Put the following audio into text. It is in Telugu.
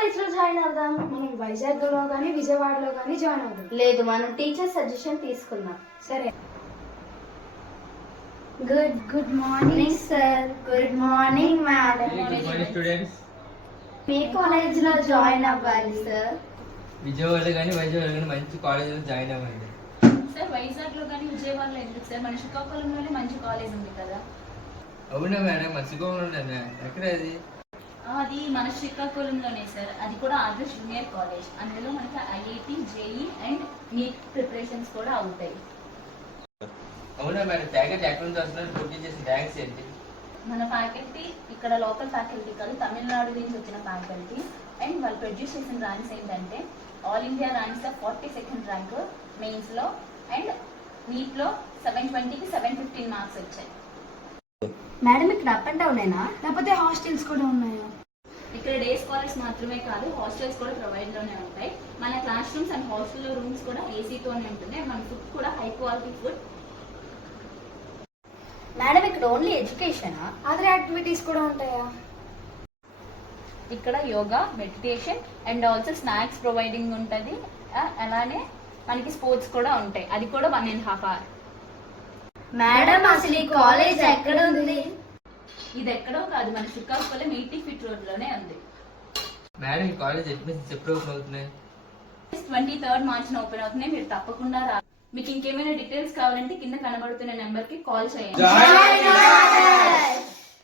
కాలేజ్ లో జాయిన్ అవుదాం. మనం వైజాగ్ లో కానీ విజయవాడలో కానీ జాయిన్ అవుదాం. లేదు, మనం టీచర్ సజెషన్ తీసుకుందాం. సరే. Good morning sir. Good morning madam. Good morning students. మీ కాలేజ్ లో జాయిన్ అవ్వాలి సార్. విజయవాడ కానీ వైజాగ్ కానీ మంచి కాలేజీలో జాయిన్ అవ్వండి. సార్ వైజాగ్ లో కానీ విజయవాడలో ఎందుకు సార్? మన శ్రీకాకుళంలోనే మంచి కాలేజ్ ఉంది కదా. అవునా మేడం, మంచిగా ఉన్నాను. ఎక్కడ అది? అది మన శ్రీకాకుళంలోనే సార్. అది కూడా ఆదర్శ్ జూనియర్ కాలేజ్. అందులో మనకి IIT, JEE and NEET preparations కూడా అవుతాయి. అవునా మేడం, ఫ్యాకల్టీ ఎక్కడ నుంచి వస్తున్నారు? పోటీ చేసిన ర్యాంక్స్ ఏంటి? మన ఫ్యాకల్టీ ఇక్కడ లోకల్ ఫ్యాకల్టీ కాదు, తమిళనాడు నుంచి వచ్చిన ఫ్యాకల్టీ. అండ్ వాళ్ళు ప్రొడ్యూస్ చేసిన ర్యాంక్స్ ఏంటంటే ఆల్ ఇండియా ర్యాంక్స్ లో 42nd ర్యాంక్ మెయిన్స్ లో, అండ్ నీట్ లో 720కి 715 మార్క్స్ వచ్చాయి. మేడం ఇక్కడ అప్ అండ్ డౌన్ అయినా? లేకపోతే హాస్టల్స్ కూడా ఉన్నాయా? ఇక్కడ డే స్కాలర్స్ మాత్రమే కాదు, హాస్టల్స్ కూడా ప్రొవైడ్ లోనే ఉంటాయి. మన class rooms and hostel rooms కూడా ఏసీతోనే ఉంటుంది. మన ఫుడ్ కూడా హై క్వాలిటీ ఫుడ్. మేడం ఇక్కడ ఓన్లీ ఎడ్యుకేషనా? అదర్ యాక్టివిటీస్ కూడా ఉంటాయా? ఇక్కడ yoga, meditation and also snacks providing ఉంటుంది. అలానే మనకి స్పోర్ట్స్ కూడా ఉంటాయి. అది కూడా 1.5 hours. మేడం అసలు ఈ కాలేజ్ ఎక్కడ ఉంది? ఇది ఎక్కడో కాదు, మన శ్రీకాకుళం 80 feet రోడ్ లోనే ఉంది. మేడం, ఈ కాలేజ్ అడ్మిషన్స్ ఎప్పుడు ఓపెన్ అవుతున్నాయి? 23rd March ఓపెన్ అవుతున్నాయి. మీరు తప్పకుండా రా. మీకు ఇంకేమైనా డీటెయిల్స్ కావాలంటే కింద కనబడుతున్న నెంబర్ కి కాల్ చేయండి.